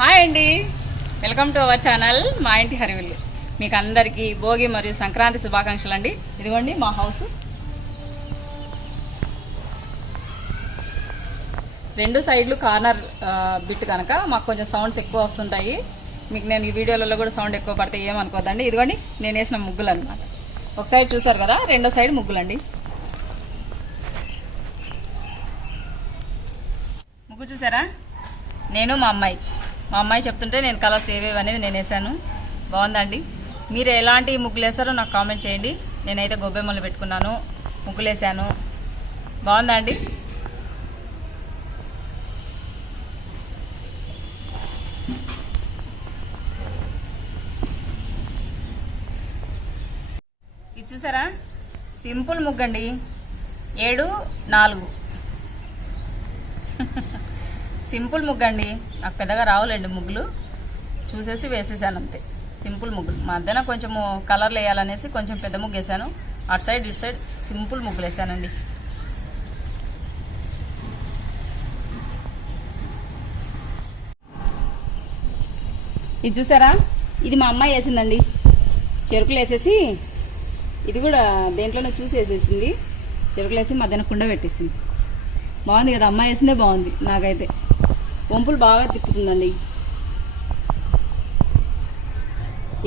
Hi అండి, welcome to our channel మా ఇంటి హరివిల్లు. మీకు అందరికీ భోగి మరియు సంక్రాంతి శుభాకాంక్షలు అండి. ఇదిగోండి మా హౌస్. రెండు సైడ్లు కార్నర్ బిట్ కనుక మాకు కొంచెం సౌండ్స్ ఎక్కువ వస్తుంటాయి. మీకు నేను ఈ వీడియోలలో కూడా సౌండ్ ఎక్కువ పడితే ఏమనుకోద్దండి. ఇదిగోండి నేను వేసిన ముగ్గులు అనమాట. ఒక సైడ్ చూసారు కదా, రెండో సైడ్ ముగ్గులండి. ముగ్గు చూసారా? నేను మా అమ్మాయి చెప్తుంటే నేను కలర్స్ ఏవేవి అనేది నేను వేసాను. బాగుందండి. మీరు ఎలాంటి ముగ్గులు వేసారో నాకు కామెంట్ చేయండి. నేనైతే గొబ్బెమ్మలు పెట్టుకున్నాను, ముగ్గులు వేసాను. బాగుందా అండి? ఇది చూసారా? సింపుల్ ముగ్గు అండి. 7-4 సింపుల్ ముగ్గు అండి. నాకు పెద్దగా రావులేండి ముగ్గులు, చూసేసి వేసేసాను అంతే. సింపుల్ ముగ్గులు మధ్యన కొంచెము కలర్లు వేయాలనేసి కొంచెం పెద్ద ముగ్గు వేసాను. అటు సైడ్ ఇటు సైడ్ సింపుల్ ముగ్గులు వేసానండి. ఇది చూసారా? ఇది మా అమ్మాయి వేసిందండి. చెరుకులు వేసేసి, ఇది కూడా దేంట్లోనే చూసి వేసేసింది. చెరుకులు వేసి మధ్యాహ్నం కుండ పెట్టేసింది. బాగుంది కదా? అమ్మాయి వేసిందే బాగుంది. నాకైతే వంపులు బాగా తిప్పుతుందండి.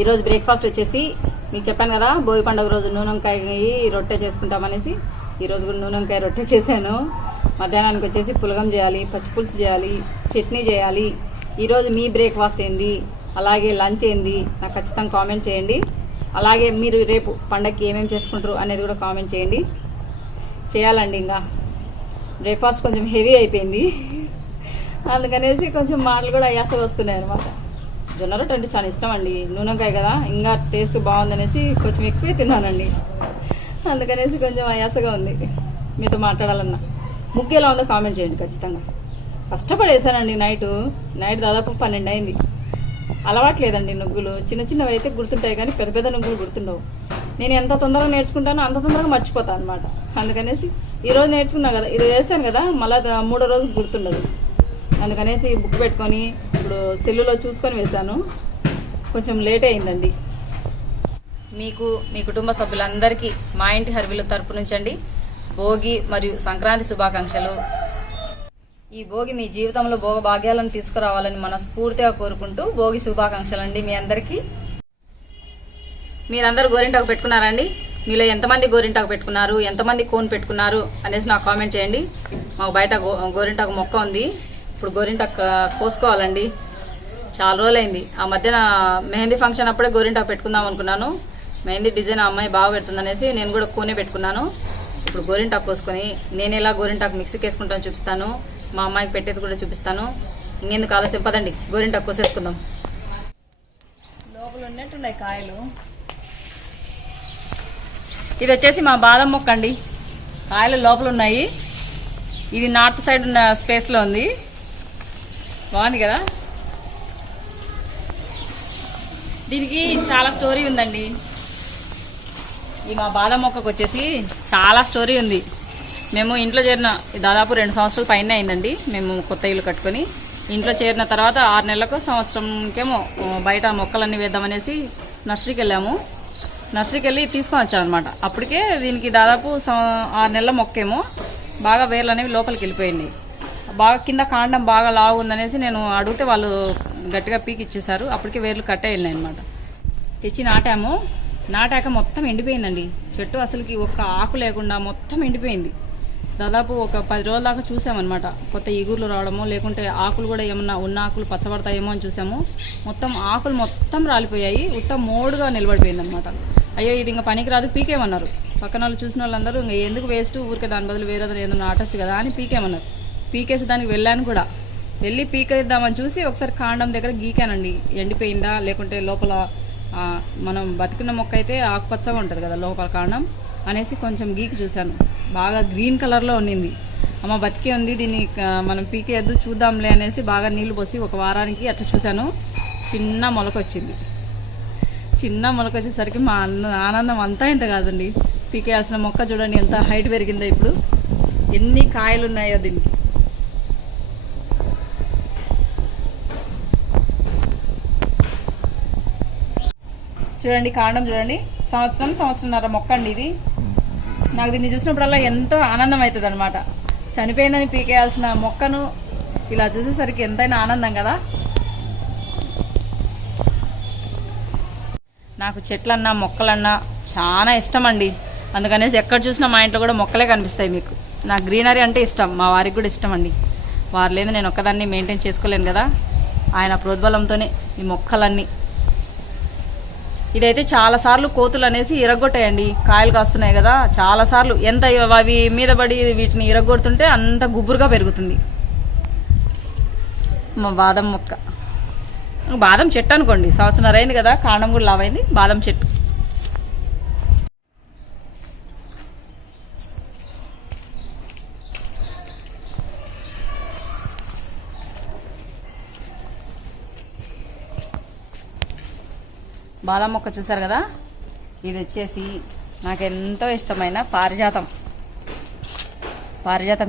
ఈరోజు బ్రేక్ఫాస్ట్ వచ్చేసి మీకు చెప్పాను కదా, భోగి పండుగ రోజు నూనెంకాయ రొట్టె చేసుకుంటామనేసి ఈరోజు కూడా నూనెంకాయ రొట్టె చేశాను. మధ్యాహ్నానికి వచ్చేసి పులగం చేయాలి, పచ్చిపులుసు చేయాలి, చట్నీ చేయాలి. ఈరోజు మీ బ్రేక్ఫాస్ట్ ఏంది, అలాగే లంచ్ ఏంది నాకు ఖచ్చితంగా కామెంట్ చేయండి. అలాగే మీరు రేపు పండగకి ఏమేమి చేసుకుంటారు అనేది కూడా కామెంట్ చేయండి. చేయాలండి. ఇంకా బ్రేక్ఫాస్ట్ కొంచెం హెవీ అయిపోయింది, అందుకనేసి కొంచెం మాటలు కూడా అయాసగా వస్తున్నాయి అనమాట. జొన్న రొట్టె అంటే చాలా ఇష్టం అండి. నూనెకాయ కదా, ఇంకా టేస్ట్ బాగుందనేసి కొంచెం ఎక్కువే తిన్నానండి. అందుకనేసి కొంచెం అయాసగా ఉంది మీతో మాట్లాడాలన్నా. ముగ్గు ఎలా ఉందో కామెంట్ చేయండి ఖచ్చితంగా. కష్టపడేసానండి. నైట్ దాదాపు 12 అయింది. అలవాట్లేదండి నువ్వులు. చిన్న చిన్నవి అయితే గుర్తుంటాయి కానీ పెద్ద పెద్ద నువ్వులు గుర్తుండవు. నేను ఎంత తొందరగా నేర్చుకుంటానో అంత తొందరగా మర్చిపోతాను అనమాట. అందుకనేసి ఈరోజు నేర్చుకున్నా కదా, ఇది వేసాను కదా, మళ్ళీ 3వ రోజు గుర్తుండదు. అందుకనేసి బుక్ పెట్టుకొని ఇప్పుడు సెల్లులో చూసుకొని వేశాను. కొంచెం లేట్ అయిందండి. మీకు, మీ కుటుంబ సభ్యులందరికీ మా ఇంటి హరివిల్లు తరపు నుంచి అండి భోగి మరియు సంక్రాంతి శుభాకాంక్షలు. ఈ భోగి మీ జీవితంలో భోగ భాగ్యాలను తీసుకురావాలని మనస్ఫూర్తిగా కోరుకుంటూ భోగి శుభాకాంక్షలు అండి మీ అందరికీ. మీరందరూ గోరింటాకు పెట్టుకున్నారండి? మీలో ఎంతమంది గోరింటాకు పెట్టుకున్నారు, ఎంతమంది కోన్ పెట్టుకున్నారు అనేసి నాకు కామెంట్ చేయండి. మాకు బయట గోరింటాకు మొక్క ఉంది. ఇప్పుడు గోరింటాకు కోసుకోవాలండి. చాలా రోజులైంది. ఆ మధ్యన మెహందీ ఫంక్షన్ అప్పుడే గోరింటాకు పెట్టుకుందాం అనుకున్నాను. మెహందీ డిజైన్ అమ్మాయి బాగా పెడుతుందనేసి నేను కూడా కోనే పెట్టుకున్నాను. ఇప్పుడు గోరింటాకు కోసుకొని నేను ఎలా గోరింటాకు మిక్సీకి వేసుకుంటాను చూపిస్తాను. మా అమ్మాయికి పెట్టేది కూడా చూపిస్తాను. ఇంకెందుకు ఆలస్యం, పదండి గోరింటాకు కోసేసుకుందాం. లోపల ఉన్నట్టున్నాయి కాయలు. ఇది వచ్చేసి మా బాదం మొక్క అండి. కాయలు లోపల ఉన్నాయి. ఇది నార్త్ సైడ్ ఉన్న స్పేస్లో ఉంది. బాగుంది కదా? దీనికి చాలా స్టోరీ ఉందండి. ఈ మా బాదం మొక్కకు వచ్చేసి చాలా స్టోరీ ఉంది. మేము ఇంట్లో చేరిన దాదాపు 2 సంవత్సరాల పైన అయిందండి. మేము కొత్త ఇల్లు కట్టుకొని ఇంట్లో చేరిన తర్వాత 6 నెలలకు సంవత్సరంకేమో బయట మొక్కలన్నీ వేద్దామనేసి నర్సరీకి వెళ్ళాము. నర్సరీకి వెళ్ళి తీసుకొని వచ్చాను అనమాట. అప్పటికే దీనికి దాదాపు 6 నెలల మొక్కేమో బాగా వేర్లు అనేవి లోపలికి వెళ్ళిపోయింది. బాగా కింద కాండం బాగా లావు ఉందనేసి నేను అడిగితే వాళ్ళు గట్టిగా పీకి ఇచ్చేసారు. అప్పటికే వేర్లు కట్టే వెళ్ళినాయి అనమాట. తెచ్చి నాటాక మొత్తం ఎండిపోయిందండి చెట్టు. అసలుకి ఒక్క ఆకు లేకుండా మొత్తం ఎండిపోయింది. దాదాపు ఒక 10 రోజుల దాకా చూసామన్నమాట. కొత్త ఈగుర్లు రావడమో లేకుంటే ఆకులు కూడా ఏమన్నా ఉన్న ఆకులు పచ్చబడతాయేమో అని చూసాము. మొత్తం ఆకులు మొత్తం రాలిపోయాయి. ఉత్తం మోడుగా నిలబడిపోయింది అనమాట. అయ్యో ఇది ఇంకా పనికి రాదు, పీకేమన్నారు. పక్కన వాళ్ళు చూసిన వాళ్ళందరూ ఇంకా ఎందుకు వేస్ట్, ఊరికే దాని బదులు వేరే ఏదైనా నాటచ్చు కదా అని పీకేమన్నారు. పీకేసి దానికి వెళ్ళాను కూడా. వెళ్ళి పీకేద్దామని చూసి ఒకసారి కాండం దగ్గర గీకానండి. ఎండిపోయిందా లేకుంటే లోపల మనం బతికిన మొక్క అయితే ఆకుపచ్చగా ఉంటుంది కదా లోపల కాండం అనేసి కొంచెం గీకి చూశాను. బాగా గ్రీన్ కలర్లో ఉన్నింది. అమ్మ బతికే ఉంది, దీన్ని మనం పీకేయద్దు చూద్దాంలే అనేసి బాగా నీళ్లు పోసి ఒక వారానికి అట్లా చూశాను. చిన్న మొలకొచ్చింది. చిన్న మొలకొచ్చేసరికి మా ఆనందం అంతా ఇంత కాదండి. పీకేయాల్సిన మొక్క చూడండి ఎంత హైట్ పెరిగిందో. ఇప్పుడు ఎన్ని కాయలు ఉన్నాయో దీనికి. చూడండి కాండం చూడండి, సంవత్సరంన్నర మొక్క అండి ఇది. నాకు దీన్ని చూసినప్పుడల్లా ఎంతో ఆనందం అవుతుంది అనమాట. చనిపోయిందని పీకేయాల్సిన మొక్కను ఇలా చూసేసరికి ఎంతైనా ఆనందం కదా. నాకు చెట్లన్నా మొక్కలన్నా చాలా ఇష్టం అండి. అందుకనేసి ఎక్కడ చూసినా మా ఇంట్లో కూడా మొక్కలే కనిపిస్తాయి మీకు. నాకు గ్రీనరీ అంటే ఇష్టం, మా వారికి కూడా ఇష్టం అండి. వారు లేదు నేను ఒక్కదాన్ని మెయింటైన్ చేసుకోలేను కదా, ఆయన ప్రోద్బలంతోనే ఈ మొక్కలన్నీ. ఇదైతే చాలాసార్లు కోతులు అనేసి ఇరగొట్టాయండి. కాయలు కాస్తున్నాయి కదా, చాలాసార్లు ఎంత అవి మీద పడి వీటిని ఇరగొడుతుంటే అంత గుబురుగా పెరుగుతుంది. మా బాదం మొక్క, బాదం చెట్టు అనుకోండి, సంవత్సరం అయింది కదా, కాండం కూడా లావైంది. బాదం చెట్టు బాదం మొక్క చూసారు కదా. ఇది వచ్చేసి నాకు ఎంతో ఇష్టమైన పారిజాతం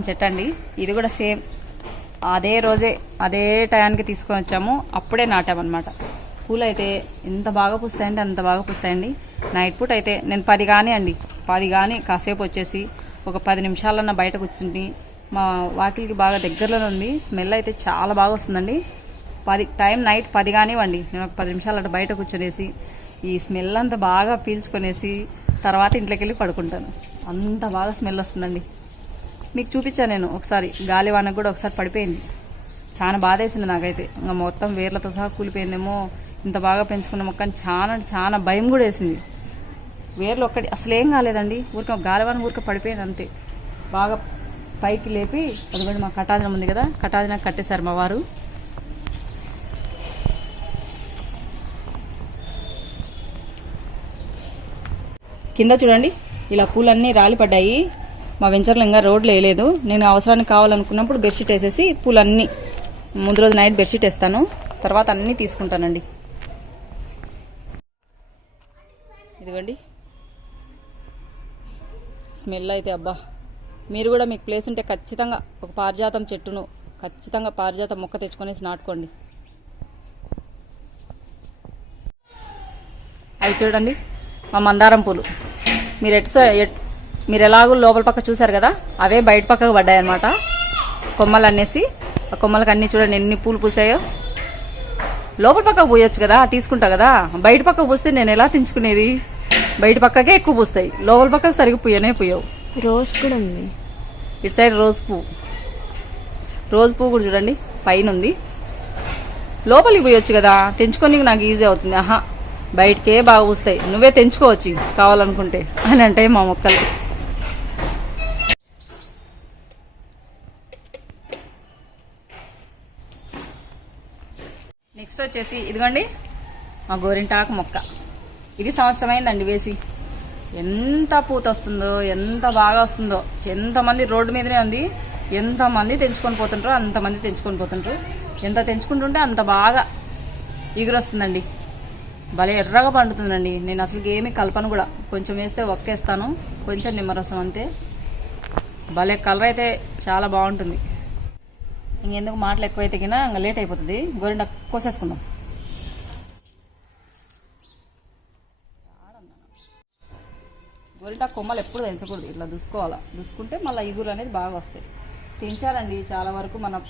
చెట్టు అండి. ఇది కూడా సేమ్ అదే రోజే అదే టయానికి తీసుకొని వచ్చాము, అప్పుడే నాటామన్నమాట. పూలు అయితే ఎంత బాగా పూస్తాయంటే అంత బాగా పూస్తాయండి. నైట్ పూట అయితే నేను 10 కానీ కాసేపు వచ్చేసి ఒక 10 నిమిషాలన్నా బయట కూర్చుంటే మా వాకిలికి బాగా దగ్గరలోనే ఉంది. స్మెల్ అయితే చాలా బాగా వస్తుందండి. టైం నైట్ 10 కానివ్వండి, నేను ఒక 10 నిమిషాలు అటు బయట కూర్చొనేసి ఈ స్మెల్ అంతా బాగా పీల్చుకొనేసి తర్వాత ఇంట్లోకి వెళ్ళి పడుకుంటాను. అంత బాగా స్మెల్ వస్తుందండి. మీకు చూపించాను నేను ఒకసారి, గాలివానకు కూడా ఒకసారి పడిపోయింది. చాలా బాధ వేసింది నాకైతే. ఇంకా మొత్తం వేర్లతో సహా కూలిపోయిందేమో, ఇంత బాగా పెంచుకున్న మొక్కని చాలా భయం కూడా వేసింది. వేర్లు ఒక్కటి అసలు ఏం కాలేదండి, ఊరికే గాలివాన ఊరికే పడిపోయింది అంతే. బాగా పైకి లేపి అదిగోండి మా కటాజనం ఉంది కదా, కటాజనం కట్టేశారు మా వారు. కింద చూడండి ఇలా పూలన్నీ రాలిపడ్డాయి. మా వెంచర్లో ఇంకా రోడ్లు వేయలేదు. నేను అవసరానికి కావాలనుకున్నప్పుడు బెడ్షీట్ వేసేసి పూలన్నీ ముందు రోజు నైట్ బెడ్షీట్ వేస్తాను, తర్వాత అన్నీ తీసుకుంటానండి. ఇదిగోండి స్మెల్ అయితే అబ్బా. మీరు కూడా మీకు ప్లేస్ ఉంటే ఖచ్చితంగా ఒక పారిజాతం చెట్టును, ఖచ్చితంగా పారిజాతం మొక్క తెచ్చుకొనేసి నాటుకోండి. అవి చూడండి మా మందారం పూలు. మీరు ఎలాగో లోపల పక్క చూసారు కదా, అవే బయట పక్కకు పడ్డాయి అన్నమాట కొమ్మలు అనేసి. ఆ కొమ్మలకు అన్నీ చూడండి ఎన్ని పూలు పూసాయో. లోపల పక్కకు పూయొచ్చు కదా, తీసుకుంటా కదా. బయట పక్కకు పూస్తే నేను ఎలా తెంచుకునేది? బయట పక్కకే ఎక్కువ పూస్తాయి, లోపల పక్కకు సరిగ్గా పూయవు. రోజ్ కూడా ఉంది ఇటు సైడ్. రోజ్ పువ్వు కూడా చూడండి పైన ఉంది. లోపలికి పూయొచ్చు కదా, తెంచుకొని నాకు ఈజీ అవుతుంది. బయటకే బాగా పూస్తాయి, నువ్వే తెంచుకోవచ్చు కావాలనుకుంటే అని అంటే మా మొక్కలు. నెక్స్ట్ వచ్చేసి ఇదిగోండి మా గోరింటాకు మొక్క. ఇది సంవత్సరం అయిందండి వేసి. ఎంత పూత వస్తుందో, ఎంత బాగా వస్తుందో. ఎంతమంది రోడ్డు మీదనే ఉంది, ఎంతమంది తెంచుకొని పోతుంటారో అంతమంది తెంచుకొని పోతుంటారు. ఎంత తెంచుకుంటుంటే అంత బాగా ఎగురొస్తుందండి. భలే ఎర్రగా పండుతుందండి. నేను అసలు ఏమీ కలపను కూడా, కొంచెం వేస్తే ఒక్కేస్తాను, కొంచెం నిమ్మరసం అంతే. భలే కలర్ అయితే చాలా బాగుంటుంది. ఇంకెందుకు మాటలు ఎక్కువైతే కినా ఇంకా లేట్ అయిపోతుంది. గోరింటాకు కోసేసుకుందాం. గోరింటాకు కొమ్మలు ఎప్పుడు తెంచకూడదు, ఇట్లా దుసుకోవాలా. దుసుకుంటే మళ్ళీ ఇగురు అనేది బాగా వస్తాయి. తెంచారండి చాలా వరకు మన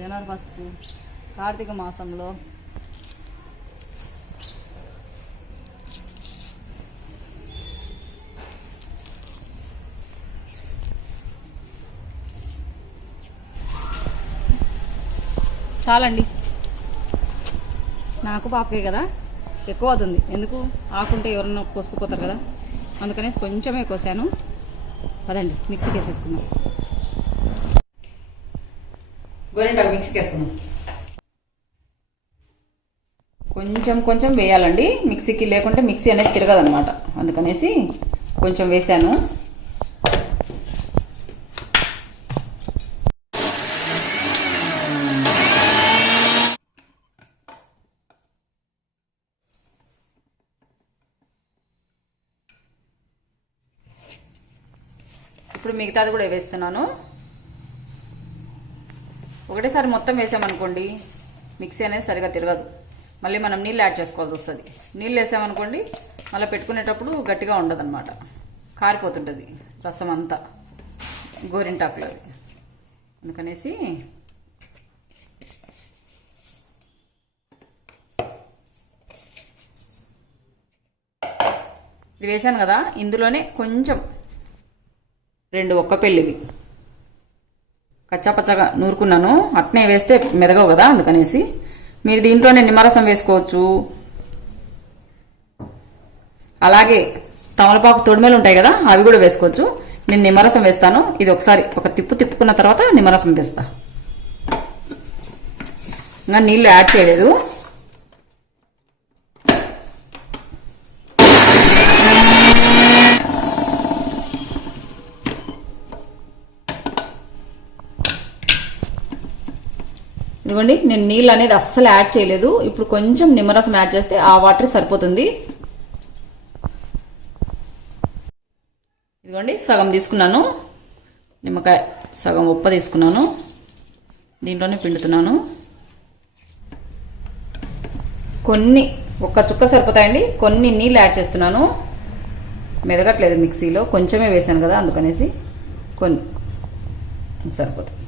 జనవరి ఫస్ట్ కార్తీక మాసంలో. చాలండి, నాకు పాపకే కదా, ఎక్కువ అవుతుంది. ఎందుకు ఆకుంటే ఎవరన్నా కోసుకుపోతారు కదా, అందుకనేసి కొంచెమే కోసాను. పదండి మిక్సీకి వేసేసుకుందాం. గోరింటాకు మిక్సీకి వేసుకుందాం. కొంచెం వేయాలండి మిక్సీకి, లేకుంటే మిక్సీ అనేది తిరగదనమాట. అందుకనేసి కొంచెం వేసాను. ఇప్పుడు మిగతాది కూడా వేస్తున్నాను. ఒకటేసారి మొత్తం వేసామనుకోండి మిక్సీ అనేది సరిగా తిరగదు. మళ్ళీ మనం నీళ్ళు యాడ్ చేసుకోవాల్సి వస్తుంది. నీళ్ళు వేసామనుకోండి మళ్ళీ పెట్టుకునేటప్పుడు గట్టిగా ఉండదన్నమాట, కారిపోతుంటుంది రసం అంతా గోరింటాకులో. అందుకనేసి ఇది వేసాను కదా, ఇందులోనే కొంచెం 2 ఒక్కపెళ్ళివి కచ్చాపచ్చగా నూరుకున్నాను. అట్నే వేస్తే మెదగవు కదా, అందుకనేసి మీరు దీంట్లోనే నిమ్మరసం వేసుకోవచ్చు. అలాగే తమలపాకు తొడిమెలు ఉంటాయి కదా, అవి కూడా వేసుకోవచ్చు. నేను నిమ్మరసం వేస్తాను. ఇది ఒకసారి ఒక తిప్పుకున్న తర్వాత నిమ్మరసం వేస్తా. ఇంకా నీళ్ళు యాడ్ చేయలేదు. ఇదిగోండి, నేను నీళ్ళు అనేది అస్సలు యాడ్ చేయలేదు. ఇప్పుడు కొంచెం నిమ్మరసం యాడ్ చేస్తే ఆ వాటర్ సరిపోతుంది. ఇదిగోండి, సగం తీసుకున్నాను నిమ్మకాయ, సగం ఉప్ప తీసుకున్నాను, దీంట్లోనే పిండుతున్నాను. కొన్ని ఒక్క చుక్క సరిపోతాయండి, కొన్ని నీళ్ళు యాడ్ చేస్తున్నాను. మెదగట్లేదు మిక్సీలో, కొంచెమే వేసాను కదా, అందుకనేసి కొన్ని సరిపోతాయి.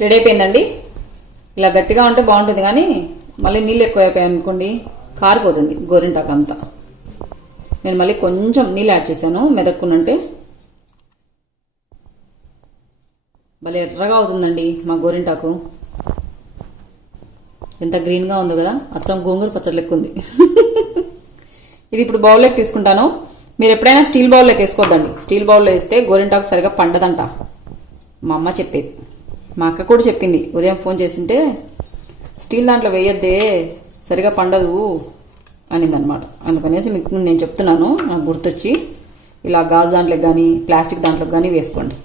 రెడీ అయిపోయిందండి. ఇలా గట్టిగా ఉంటే బాగుంటుంది, కానీ మళ్ళీ నీళ్ళు ఎక్కువ అయిపోయాయి అనుకోండి కారిపోతుంది గోరింటాకు అంతా. నేను మళ్ళీ కొంచెం నీళ్ళు యాడ్ చేశాను మెదక్కునంటే. భలే ఎర్రగా అవుతుందండి మా గోరింటాకు. ఎంత గ్రీన్గా ఉందో కదా, అచ్చం గోంగూర పచ్చడి లెక్క ఉంది. ఇది ఇప్పుడు బౌల్లోకి తీసుకుంటాను. మీరు ఎప్పుడైనా స్టీల్ బౌల్లోకి వేసుకోవద్దండి. స్టీల్ బౌల్లో వేస్తే గోరింటాకు సరిగా పండదంట మా అమ్మ చెప్పేది. మా అక్క కూడా చెప్పింది, ఉదయం ఫోన్ చేసింటే స్టీల్ దాంట్లో వేయొద్దే సరిగా పండదు అనిందనమాట. అందుకనేసి మీకు నేను చెప్తున్నాను, నాకు గుర్తొచ్చి. ఇలా గాజు దాంట్లోకి కానీ ప్లాస్టిక్ దాంట్లోకి కానీ వేసుకోండి.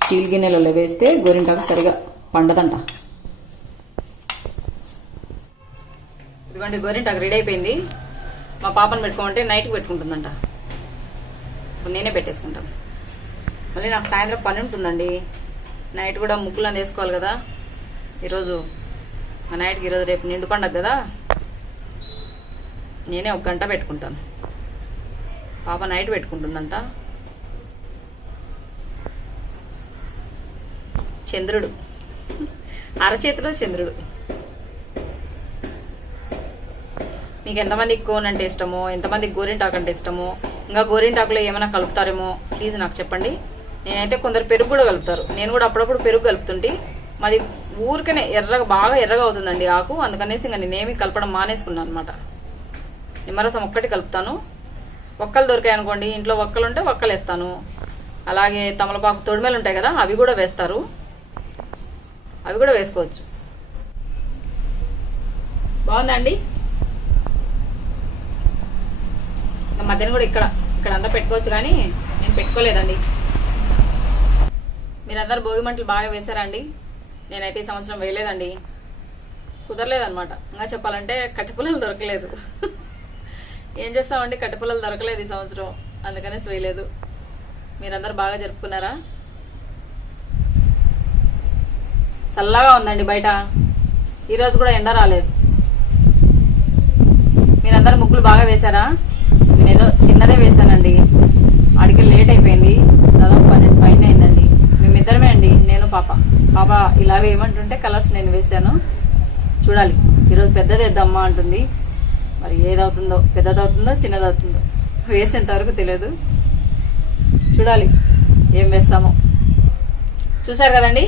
స్టీల్ గిన్నెలలో వేస్తే గోరింటాకు సరిగా పండదంట. ఇదిగోండి, గోరింటాకు రెడీ అయిపోయింది. మా పాపను పెట్టుకోమంటే నైట్కి పెట్టుకుంటుందంట. ఇప్పుడు నేనే పెట్టేసుకుంటాను. మళ్ళీ నాకు సాయంత్రం పని ఉంటుందండి. నైట్ కూడా ముగ్గులను వేసుకోవాలి కదా. ఈరోజు మా నైట్కి, ఈరోజు రేపు నిండు పండగ కదా, నేనే 1 గంట పెట్టుకుంటాను. పాప నైట్ పెట్టుకుంటుందంట. చంద్రుడు అరచేతిలో చంద్రుడు. మీకు ఎంతమందికి కోన్ అంటే ఇష్టమో, ఎంతమందికి గోరింటాకు అంటే ఇష్టమో, ఇంకా గోరింటాకులో ఏమైనా కలుపుతారేమో ప్లీజ్ నాకు చెప్పండి. నేనైతే కొందరు పెరుగు కూడా కలుపుతారు. నేను కూడా అప్పుడప్పుడు పెరుగు కలుపుతుంటే మాది ఊరికనే బాగా ఎర్రగా అవుతుందండి ఆకు. అందుకనేసి ఇంకా నేనేమి కలపడం మానేసుకున్నాను అనమాట. నిమ్మరసం ఒక్కటి కలుపుతాను. ఒక్కలు దొరికాయి అనుకోండి, ఇంట్లో ఒక్కలు ఉంటే ఒక్కలు వేస్తాను. అలాగే తమలపాకు తొడిమెలు ఉంటాయి కదా, అవి కూడా వేస్తారు, అవి కూడా వేసుకోవచ్చు. బాగుందండి. మధ్యన కూడా ఇక్కడంతా పెట్టుకోవచ్చు, కానీ నేను పెట్టుకోలేదండి. మీరందరూ భోగి మంటలు బాగా వేశారండి. నేనైతే ఈ సంవత్సరం వేయలేదండి, కుదరలేదనమాట. ఇంకా చెప్పాలంటే కట్టెపుల్లలు దొరకలేదు. ఏం చేస్తామండి, కట్టెపుల్లలు దొరకలేదు ఈ సంవత్సరం, అందుకనేసి వేయలేదు. మీరందరూ బాగా జరుపుకున్నారా? చల్లగా ఉందండి బయట. ఈరోజు కూడా ఎండ రాలేదు. మీరందరూ ముగ్గులు బాగా వేశారా? నేనేదో చిన్నదే వేశానండి, ఆడికి లేట్ అయిపోయింది. దాదాపు 12 పైన అయిందండి. మేమిద్దరమే అండి, నేను పాప ఇలా వేయమంటుంటే కలర్స్ నేను వేసాను. చూడాలి, ఈరోజు పెద్దది వేద్దామా అంటుంది. మరి ఏదవుతుందో, పెద్దదవుతుందో చిన్నదవుతుందో వేసేంత వరకు తెలియదు. చూడాలి ఏం వేస్తామో. చూసారు కదండి,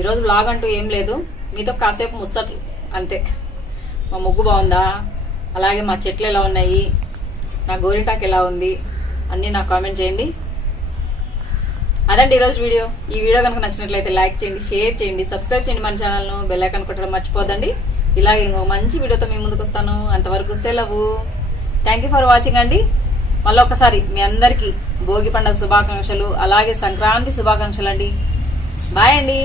ఈరోజు వ్లాగ్ అంటూ ఏం లేదు, మీతో కాసేపు ముచ్చట్లు అంతే. మా ముగ్గు బాగుందా, అలాగే మా చెట్లు ఎలా ఉన్నాయి, నా గోరింటాకు ఎలా ఉంది అన్నీ నాకు కామెంట్ చేయండి. అదండి ఈరోజు వీడియో. ఈ వీడియో కనుక నచ్చినట్లయితే లైక్ చేయండి, షేర్ చేయండి, సబ్స్క్రైబ్ చేయండి మన ఛానల్ను. బెల్ ఐకాన్ కొట్టడం మర్చిపోదండి. ఇలాగే ఇంకో మంచి వీడియోతో మీ ముందుకు వస్తాను. అంతవరకు సెలవు. థ్యాంక్ యూ ఫర్ వాచింగ్ అండి. మళ్ళొకసారి మీ అందరికీ భోగి పండుగ శుభాకాంక్షలు, అలాగే సంక్రాంతి శుభాకాంక్షలు అండి. బాయ్ అండి.